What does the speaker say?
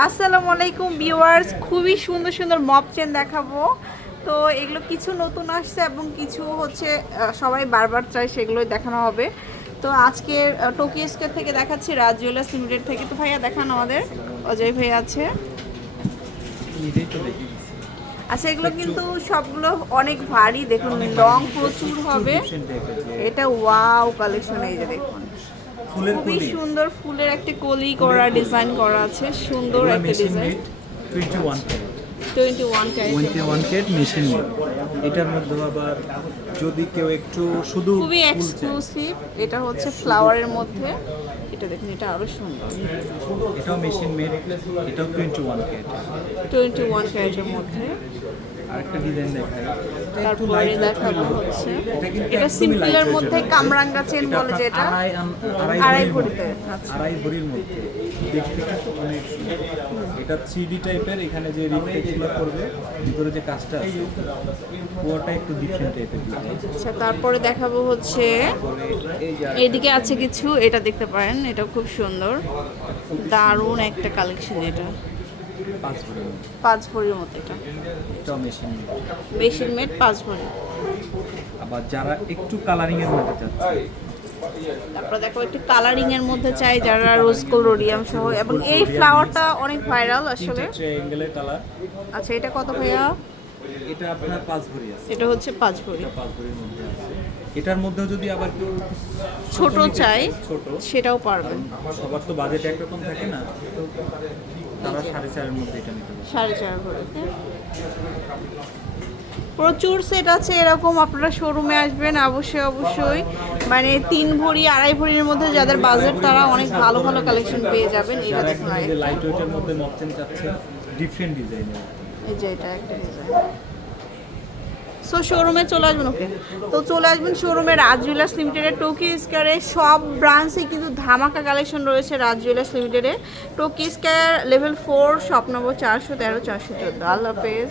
আসসালামু আলাইকুম ভিউয়ার্স খুবই সুন্দর সুন্দর মপ চেন দেখাবো। তো এগুলো কিছু নতুন আসছে এবং কিছু হচ্ছে সবাই বারবার চায় সেগুলোই দেখানো হবে। তো আজকে টোকিও স্কোয়ার থেকে দেখাচ্ছি রাজ জুয়েলার্স লিমিটেড থেকে। তো ভাইয়া দেখান আমাদের। অজয় ভাইয়া আছে। আচ্ছা এগুলো কিন্তু সবগুলো অনেক ভারী দেখুন লং প্রচুর হবে। এটা ওয়াও কালেকশন এই যে দেখুন। ফুলের খুবই কলি। সুন্দর ফুলের একটা কলি করা ডিজাইন করা আছে সুন্দর একটা design. Made twenty one carat machine এটার মধ্যে আবার যদি কেউ একটু শুধু খুবই এক্সক্লুসিভ এটা হচ্ছে ফ্লাওয়ারের মধ্যে। এটা দেখুন এটা আরও সুন্দর। এটাও মেশিন মেড এটাও twenty one carat twenty one ক্যারেটের মধ্যে। আরেকটা ডিজাইন দেখাই। তারপরে দেখাবো। হচ্ছে। এটা সিম্পলের মধ্যে কামরাঙ্গা চেন বলে যেটা। আড়াই ভরিতে, আচ্ছা। আড়াই ভরির মধ্যে। দেখতে কিন্তু অনেক সুন্দর। এটা থ্রি টাইপের এখানে যে করবে ভিতরে যে কাজটা আছে পুরোটা একটু ডিফারেন্ট টাইপের আচ্ছা তারপরে দেখাবো হচ্ছে এদিকে আছে কিছু এটা দেখতে পারেন এটা খুব সুন্দর। দারুণ একটা কালেকশন এটা। পাঁচ ভরির মতো। এটা। মেশিন মেড পাঁচ ভরি। আবার যারা একটু কালারিং এর মধ্যে চাচ্ছে তারপর দেখো একটু কালারিং এর মধ্যে চাই যারা রোজ গোল্ড রোডিয়াম সহ এবং এই ফ্লাওয়ারটা অনেক ভাইরাল আসলে। আচ্ছা এটা কত ভাইয়া? এটা আপনার পাঁচ ভরি আছে। এটা হচ্ছে পাঁচ ভরি। এটা পাঁচ ভরির মধ্যে আছে। এটার মধ্যেও যদি আবার ছোট চাই ছোট। সেটাও পারবেন সবার তো বাজেট একরকম থাকে না তারা সাড়ে চারের মধ্যে এটা নিতে পারে সাড়ে চার ভরিতে প্রচুর সেট আছে এরকম আপনারা শোরুমে আসবেন অবশ্যই অবশ্যই। মানে তিন ভরি আড়াই ভরির মধ্যে যাদের বাজেট তারা অনেক ভালো ভালো কালেকশন পেয়ে যাবেন এটা দেখুন একদম যে আরেকটা। লাইট ওয়েটের মধ্যে মপচেন চাচ্ছে ডিফারেন্ট ডিজাইনের এই যে এটা একটা ডিজাইন সো শোরুমে চলে আসবেন ওকে তো চলে আসবেন শোরুমে রাজ জুয়েলার্স লিমিটেডের টোকি স্কোয়ারে সব ব্রাঞ্চে কিন্তু ধামাকা কালেকশন রয়েছে রাজ জুয়েলার্স লিমিটেডে টোকি square level four shop number চারশো তেরো চারশো চোদ্দ। আল্লাহ হাফেজ।